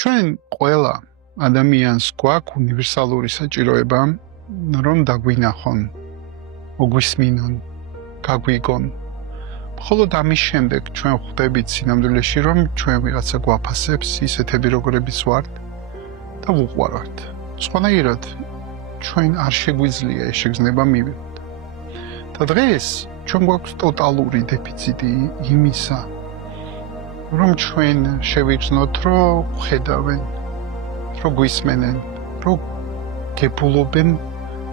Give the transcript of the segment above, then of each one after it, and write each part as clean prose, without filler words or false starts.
ჩვენ ყველა ადამიანს გვაქვს უნივერსალური საჭიროება, რომ დაგვინახონ, მოგვისმინონ, გაგვიგონ. მხოლოდ ამის შემდეგ ჩვენ ხვდებით სინამდვილეში, რომ ჩვენ ვიღაცა გვაფასებს ისეთები, როგორებიც ვართ და ვუყვარვართ. სხვანაირად ჩვენ არ შეგვიძლია ეს შეგრძნება მივიღოთ. და დღეს ჩვენ გვაქვს ტოტალური დეფიციტი იმისა, რომ ჩვენ შევიძნოთ, რომ ხედავენ, რომ გვისმენენ, რომ გებულობენ,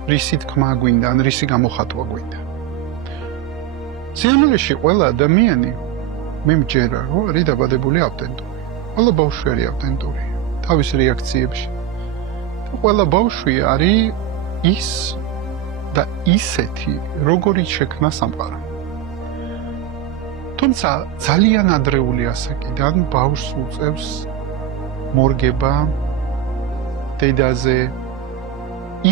რისი თქმა გვინდა, ან რისი გამოხატვა გვინდა. სიამოვნებაში ყველა ადამიანი მე მჯერა, რომ არის დაბადებული ავტენტური. ყველა ბავშვი არის ავტენტური თავის რეაქციებში. და ყველა ბავშვი არის ის და ისეთი, როგორიც შექმნა სამყარო. თუმცა ძალიან ადრეული ასაკიდან ბავშვს უწევს მორგება დედაზე,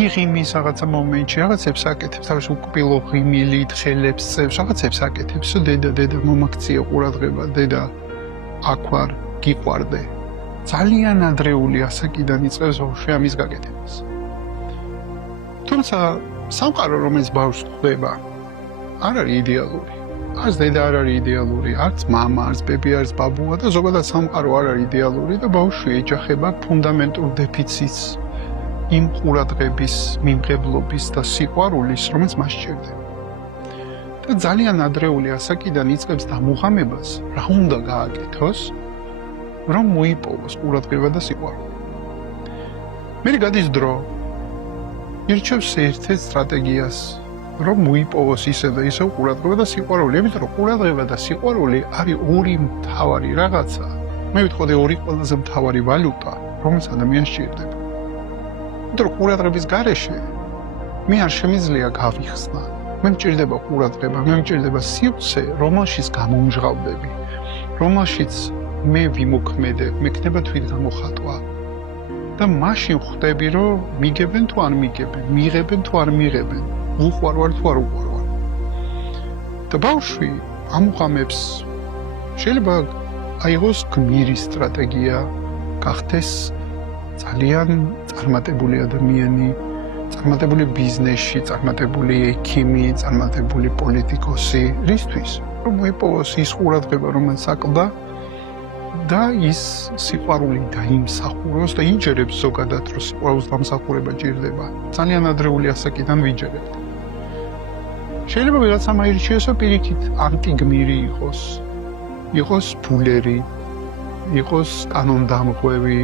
იღიმის რაღაცა მომენტში, რაღაცებს აკეთებს, თავის უკბილო ღიმილით ხელებს წევს, რაღაცებს აკეთებს, დედა მომაქცია ყურადღება, დედა აქ ვარ, გიყვარდე. ძალიან ადრეული ასაკიდან იწყებს ბავშვი ამის გაკეთებას. თუმცა სამყარო, რომელიც ბავშვს ხვდება, არ არის იდეალური. არც დედა არ არის იდეალური, არც მამა, არც ბები, არც ბაბუა და ზოგადად სამყარო არ არის იდეალური და ბავშვი ეჯახება ფუნდამენტურ დეფიციტს იმ ყურადღების, მიმღებლობის და სიყვარულის, რომელიც მას სჭირდება. და ძალიან ადრეული ასაკიდან იწყებს დამუღამებას, რა უნდა გააკეთოს, რომ მოიპოვოს ყურადღება და სიყვარული. მერე გადის დრო, ირჩევს ერთ-ერთ სტრატეგიას, რომ მოიპოვოს ისე და ისე ყურადღება და სიყვარული. იმიტომ რომ ყურადღება და სიყვარული არის ორი მთავარი რაღაცა. მე ვიტყოდი ორი ყველაზე მთავარი ვალუტა, რომელიც ადამიანს სჭირდება. იმიტომ რომ ყურადღების გარეშე მე არ შემიძლია გავიხსნა. მე მჭირდება ყურადღება, მე მჭირდება სივრცე, რომელშიც გამომჟღავდები, რომელშიც მე ვიმოქმედებ, მექნება თვითგამოხატვა. და მაშინ ხვდები, რომ მიგებენ თუ არ მიგებენ, მიიღებენ თუ არ მიიღებენ, უყვარვარ თუ არ უყვარვარ. და ბავშვი ამუღამებს შეიძლება აიღოს გმირის სტრატეგია, გახდეს ძალიან წარმატებული ადამიანი, წარმატებული ბიზნესში, წარმატებული ექიმი, წარმატებული პოლიტიკოსი, რისთვის? რომ მოიპოვოს ის ყურადღება, რომელიც აკლდა და ის სიყვარული დაიმსახუროს და იჯერებს ზოგადად, რომ სიყვარულის დამსახურება ჭირდება. ძალიან ადრეული ასაკიდან ვიჯერებთ. შეიძლება ვიღაცამ აირჩიოს, რომ პირიქით ანტიგმირი იყოს ბულერი, იყოს კანონდამღვევი,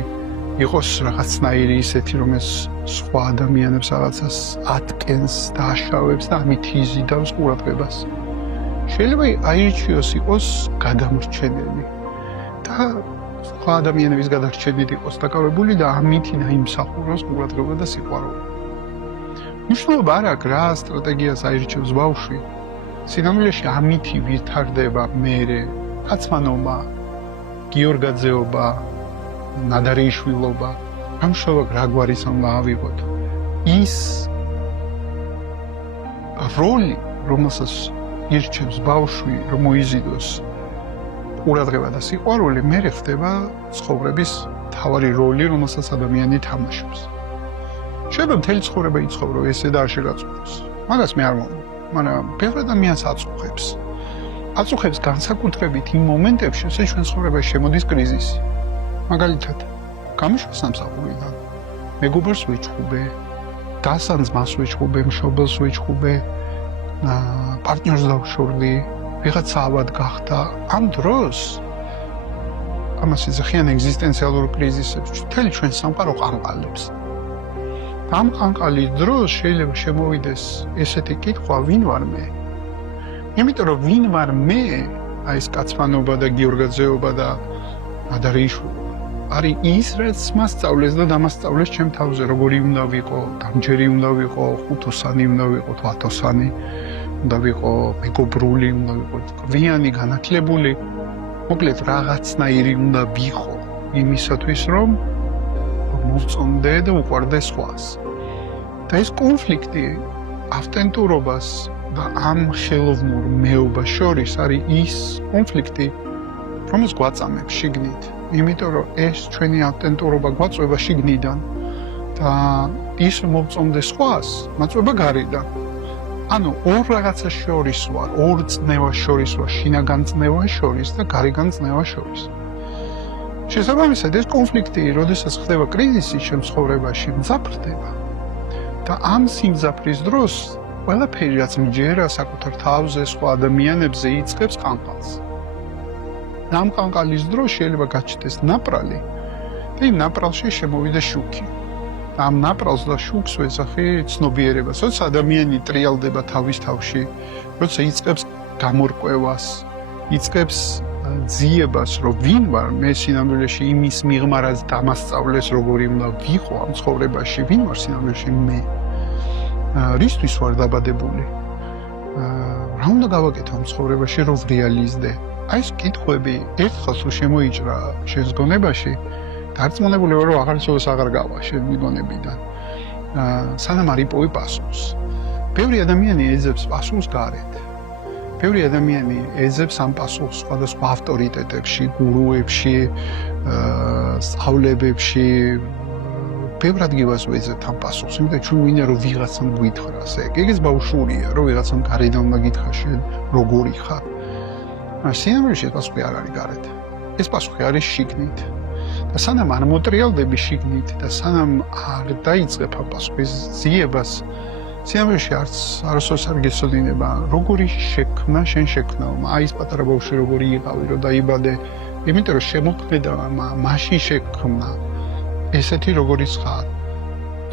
იყოს რაღაცნაირი ისეთი, რომელიც სხვა ადამიანებს რაღაცას ატკენს და აშავებს და ამით იზიდავს ყურადღებას. შეიძლება აირჩიოს იყოს გადამრჩენელი და სხვა ადამიანების გადარჩენით იყოს დაკავებული და ამით დაიმსახუროს ყურადღება და სიყვარული. მნიშვნელობა არ აქვს რა სტრატეგიას აირჩევს ბავშვი. სინამდვილეში ამითი ვითარდება მერე კაცმანობა, გიორგაძეობა, ნადარეიშვილობა. ამშობლად რა გვარის უნდა ავიღოთ. ის როლი, რომელსაც ირჩევს ბავშვი, რომ მოიზიდოს ყურადღება და სიყვარული, მერე ხდება ცხოვრების მთავარი როლი, რომელსაც ადამიანი თამაშობს. შეიძლება მთელი ცხოვრება იცხოვრო ესე და არ შეგაწუხოს. მაგას მე არ მომწონს, მაგრამ ბევრ ადამიანს აწუხებს განსაკუთრებით იმ მომენტებში, როცა ჩვენ ცხოვრებაში შემოდის კრიზისი. მაგალითად, გამიშვა სამსახურიდან, მეგობარს ვეჩხუბე, დასანს მას ვეჩხუბე, მშობელს ვეჩხუბე, პარტნიორს დავშორდი, ვიღაცა ავად გახდა. ამ დროს ამას ეძახიან ეგზისტენციალურ კრიზისებს, მთელი ჩვენ სამყარო ყანყალებს. ამ ყანყალის დროს შეიძლება შემოვიდეს ესეთი კითხვა, ვინ ვარ მე? იმიტომ რომ ვინ ვარ მე, აი ეს კაცმანობა და გიორგაძეობა და ნადარეიშვილობა არის ის, რაც მასწავლეს და დამასწავლეს ჩემ თავზე, როგორი უნდა ვიყო, დამჯერი უნდა ვიყო, ხუთოსანი უნდა ვიყო, 10-ოსანი უნდა ვიყო, მეგობრული უნდა ვიყო, გვიანი, განათლებული, მოკლედ რაღაცნაირი უნდა ვიყო იმისათვის, რომ მოვწონდე და უყვარდე სხვას. და ეს კონფლიქტი ავტენტურობას და ამ ხელოვნურ მეობას შორის არის ის კონფლიქტი, რომელს გვაწამებს შიგნით, იმიტომ რომ ეს ჩვენი ავტენტურობა გვაწვება შიგნიდან და ის მოვწონდეს სხვას, მაწვება გარედან. ანუ ორ რაღაცას შორის ვარ, ორ წნევას შორის ვარ, შინაგან წნევას შორის და გარეგან წნევას შორის. შესაბამისად, ეს კონფლიქტი, როდესაც ხდება კრიზისი ჩემს ცხოვრებაში, მძაფრდება. და ამ სიმძაფრის დროს ყველაფერი, რაც მჯერა საკუთარ თავზე, სხვა ადამიანებზე იწყებს ყანყალს. და ამ ყანყალის დროს შეიძლება გაჩნდეს ნაპრალი და იმ ნაპრალში შემოვიდა შუქი. და ამ ნაპრალს და შუქს ვეძახი ცნობიერებას. როცა ადამიანი ტრიალდება თავის თავში, როცა იწყებს გამორკვევას, იწყებს ძიებას, რომ ვინ ვარ მე სინამდვილეში იმის მიღმა, რაც დამასწავლეს, როგორი უნდა ვიყო ამ ცხოვრებაში, ვინ ვარ სინამდვილეში მე. რისთვის ვარ დაბადებული? რა უნდა გავაკეთო ამ ცხოვრებაში, რომ რეალიზდე? აი ეს კითხვები ერთხელ თუ შემოიჭრა შენს გონებაში, დარწმუნებული ვარ, რომ აღარასოდეს აღარ გავა შენ მიგონებიდან. სანამ არ იპოვე პასუხს. ბევრი ადამიანი ეძებს პასუხს გარეთ. ბევრი ადამიანი ეძებს ამ პასუხს სხვადასხვა ავტორიტეტებში, გურუებში, სწავლებებში. ბევრ ადგილას ვეძებთ ამ პასუხს, იმიტომ ჩვენ ვინდა რომ ვიღაცამ გვითხრას ეგ. ეგეც ბავშვურია, რომ ვიღაცამ გარედან უნდა გითხრას შენ როგორი ხარ. სინამდვილეში ეს პასუხი არ არის გარეთ. ეს პასუხი არის შიგნით. და სანამ არ მოტრიალდები შიგნით და სანამ არ დაიწყებ ამ პასუხის ძიებას, სინამდვილეში არასოდეს არ გეცოდინება, როგორი შექმნა შენ შექმნაო. აი ეს პატარა ბავშვი როგორი იყავი, რომ დაიბადე, იმიტომ რომ შემოქმედა მაშინ შექმნა ესეთი როგორიც ხარ.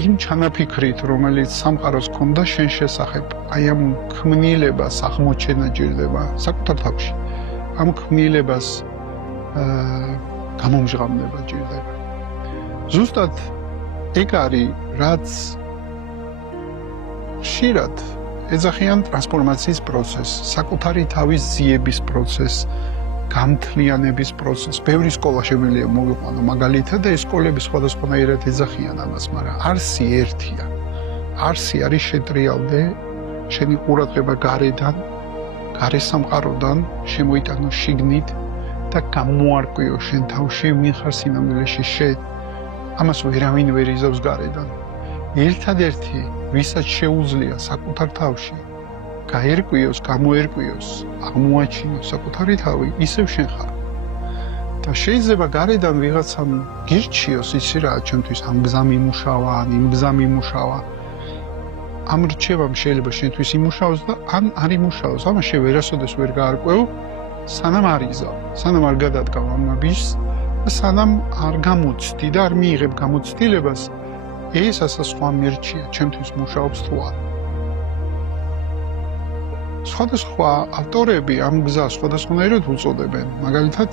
იმ ჩანაფიქრით, რომელიც სამყაროს ქონდა შენ შესახებ, აი ამ ქმნილებას აღმოჩენა ჭირდება საკუთარ თავში. ამ ქმნილებას გამომჟღავნება ჭირდება. ზუსტად ეგ არის, რაც ხშირად ეძახიან ტრანსფორმაციის პროცესს, საკუთარი თავის ძიების პროცესს, გამთლიანების პროცესს. ბევრი სკოლა შემიძლია მოვიყვანო მაგალითად და ეს სკოლები სხვადასხვანაირად ეძახიან ამას, მაგრამ არსი ერთია. არსი არის შეტრიალდე შენი ყურადღება გარედან, გარე სამყაროდან შემოიტანო შიგნით და გამოარკვიო შენ თავში ვინ ხარ სინამდვილეში შენ. ამას ვერავინ ვერ იზავს გარედან. ერთადერთი, ვისაც შეუძლია საკუთარ თავში გაერკვიოს, გამოერკვიოს, აღმოაჩინოს საკუთარი თავი, ისევ შენ ხარ. და შეიძლება გარედან ვიღაცამ გირჩიოს, იცი რა, ჩემთვის ამ გზა მიმუშავა, იმ გზა მიმუშავა. ამ რჩევამ შეიძლება შენთვის იმუშაოს და ან არ იმუშაოს. ამას შენ ვერასოდეს ვერ გაარკვევ, სანამ არ იზავ, სანამ არ გადადგავ ამ ნაბიჯს და სანამ არ გამოცდი და არ მიიღებ გამოცდილებას, ეს ასასხვა მერჩია, ჩემთვის მუშაობს თუ არა. სხვადასხვა ავტორები ამ გზას სხვადასხვანაირად უწოდებენ. მაგალითად,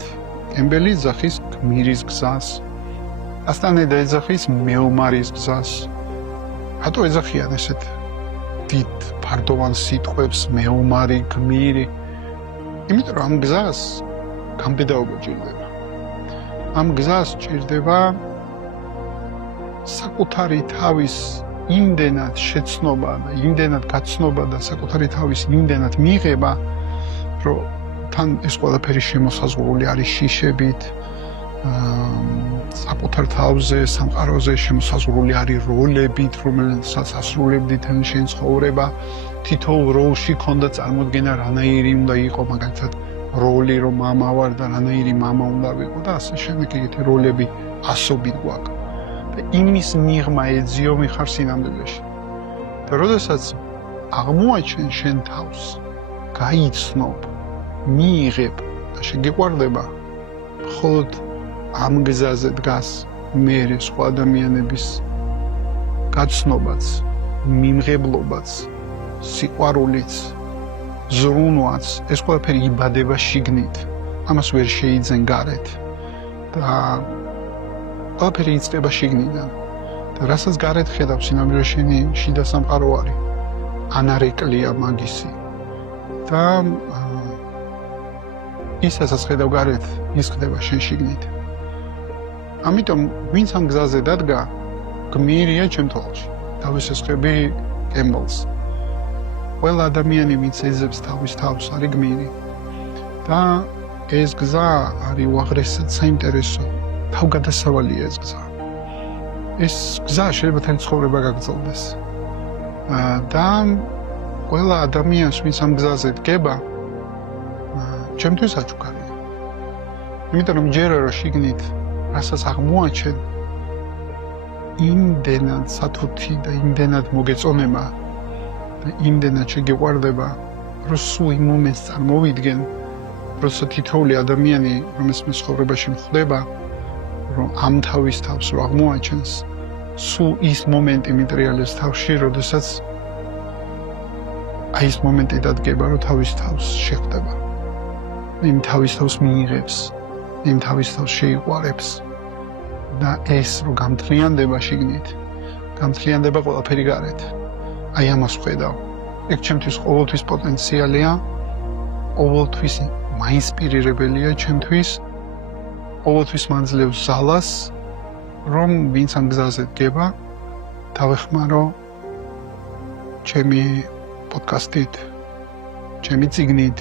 კემბელი ეძახის გმირის გზას, კასტანედა ეძახის მეომარის გზას. რატო ეძახიან ესეთ დიდ ფარდოვან სიტყვებს მეომარი, გმირი? იმიტომ რომ ამ გზას გამბედაობა ჭირდება. ამ გზას ჭირდება საკუთარი თავის იმდენად შეცნობა და იმდენად გაცნობა და საკუთარი თავის იმდენად მიღება, რომ თან ეს ყველაფერი შემოსაზღვრული არის შიშებით, საკუთარ თავზე, სამყაროზე შემოსაზღვრული არის როლებით, რომელსაც ასრულებდით შენ ცხოვრება. თითოეულ როლში ქონდა წარმოდგენა რანაირი უნდა იყო, მაგალითად როლი რომ მამა ვარ და რანაირი მამა უნდა ვიყო და ასე შემდეგ ეგეთი როლები ასობით გვაქვს. და იმის მიღმა ეძიო მიხარ სინამდვილეში. და როდესაც აღმოაჩენ შენ თავს, გაიცნობ, მიიღებ და შეგიყვარდება, მხოლოდ ამ გზაზე დგას მერე სხვა ადამიანების გაცნობაც, მიმღებლობაც, სიყვარულიც, ზრუნვაც, ეს ყველაფერი იბადება შიგნით. ამას ვერ შეიძენ გარეთ. და ყველაფერი იწყება შიგნიდან. და რასაც გარეთ ხედავ, სინამდვილეში შიდა სამყარო არის. ანარეკლია მაგისი. და ის რასაც ხედავ გარეთ, ის ხდება შენ შიგნით. ამიტომ ვინც ამ გზაზე დადგა, გმირია ჩემ თვალში. დავესესხები კემბელს. ყველა ადამიანი, ვინც ეძებს თავის თავს, არის გმირი. და ეს გზა არის უაღრესად საინტერესო. თავგადასავალია ეს გზა. ეს გზა შეიძლება თან ცხოვრება გაგრძელდეს. და ყველა ადამიანს, ვინც ამ გზაზე დგება, ჩემთვის აჩუქარია. იმიტომ რომ ჯერა რომ შიგნით რასაც აღმოაჩენ, იმდენად სათუთი და იმდენად მოგეწონება და იმდენად შეგიყვარდება, რომ სულ იმ მომენტს წარმოვიდგენ, როცა თითოეული ადამიანი, რომელსაც მე ცხოვრებაში მხვდება, რომ ამ თავის თავს რო აღმოაჩენს, სულ ის მომენტი მიტრიალებს თავში, როდესაც აი ეს მომენტი დადგება, რომ თავის თავს შეხვდება. იმ თავის თავს მიიღებს, იმ თავის თავს შეიყვარებს და ეს რო გამთლიანდება შიგნით, გამთლიანდება ყველაფერი გარეთ. აი ამას ხედავ. ეგ ჩემთვის ყოველთვის პოტენციალია, ყოველთვის მაინსპირირებელია ჩემთვის, ყოველთვის მაძლევს ზალას, რომ ვინც ამ გზაზე დგება, დავეხმარო ჩემი პოდკასტით, ჩემი წიგნით,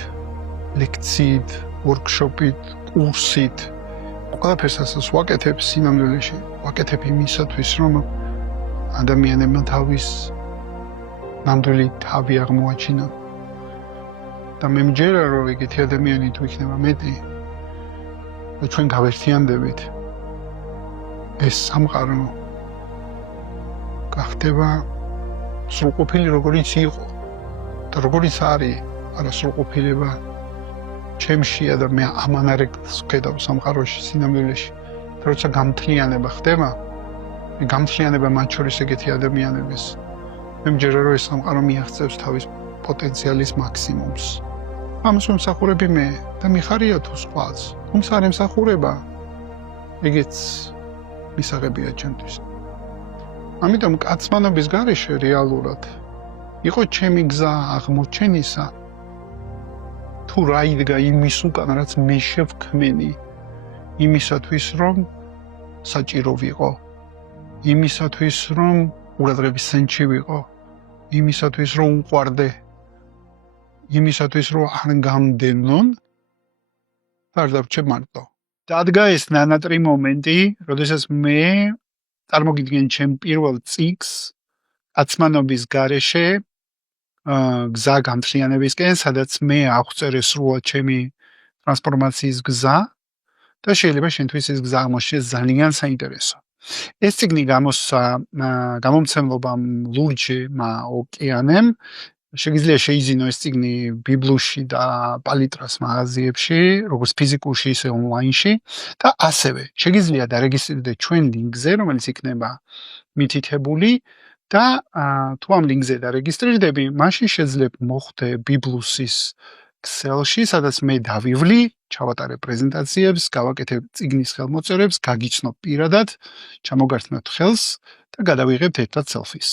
ლექციით, ვორქშოპით, კურსით, ყველაფერს ასას ვაკეთებ სინამდვილეში, ვაკეთებ იმისათვის, რომ ადამიანებმა თავის ნამდვილი თავი აღმოაჩინონ. და მე მჯერა, რომ ეგეთი ადამიანი თუ იქნება მეტი, და ჩვენ გავერთიანდებით, ეს სამყარო გახდება სრულყოფილი როგორიც იყო და როგორიც არის არასრულყოფილება ჩემშია და მე ამანარებს ვხედავ სამყაროში სინამდვილეში. და როცა გამთლიანება ხდება, გამთლიანება მათ შორის ეგეთი ადამიანების, მე მჯერა, რომ ეს სამყარო მიაღწევს თავის პოტენციალის მაქსიმუმს. ამას ვემსახურები მე და მიხარია თუ სხვაც, თუმცა არ ემსახურება, ეგეც მისაღებია ჩემთვის. ამიტომ კაცმანობის გარეშე რეალურად იყო ჩემი გზა აღმოჩენისა, თუ რა იდგა იმის უკან, რაც მე შევქმენი, იმისათვის, რომ საჭირო ვიყო, იმისათვის, რომ ყურადღების ცენტრში ვიყო, იმისათვის, რომ უყვარდე, იმისათვის, რომ არ გამდენონ, არ დავრჩე მარტო. დადგა ეს ნანატრი მომენტი, როდესაც მე წარმოგიდგენ ჩემ პირველ წიგნს კაცმანობის გარეშე გზა გამთლიანებისკენ, სადაც მე აღწერე სრულად ჩემი ტრანსფორმაციის გზა და შეიძლება შენთვის ეს გზა აღმოჩნდეს ძალიან საინტერესო. ეს წიგნი გამოსცა გამომცემლობამ ლურჯმა ოკეანემ. შეგიძლია შეიზინო ეს წიგნი ბიბლუში და პალიტრას მაღაზიებში, როგორც ფიზიკურში, ისე ონლაინში და ასევე შეგიძლია დარეგისტრირდეთ ჩვენ ლინკზე, რომელიც იქნება მითითებული და თუ ამ ლინკზე დარეგისტრირდები, მაშინ შეძლებ მოხვდე ბიბლუსის ქსელში, სადაც მე დავივლი, ჩავატარებ პრეზენტაციებს, გავაკეთებ წიგნის ხელმოწერებს, გაგიცნობ პირადად, ჩამოგართმევთ ხელს და გადავიღებთ ერთად სელფის.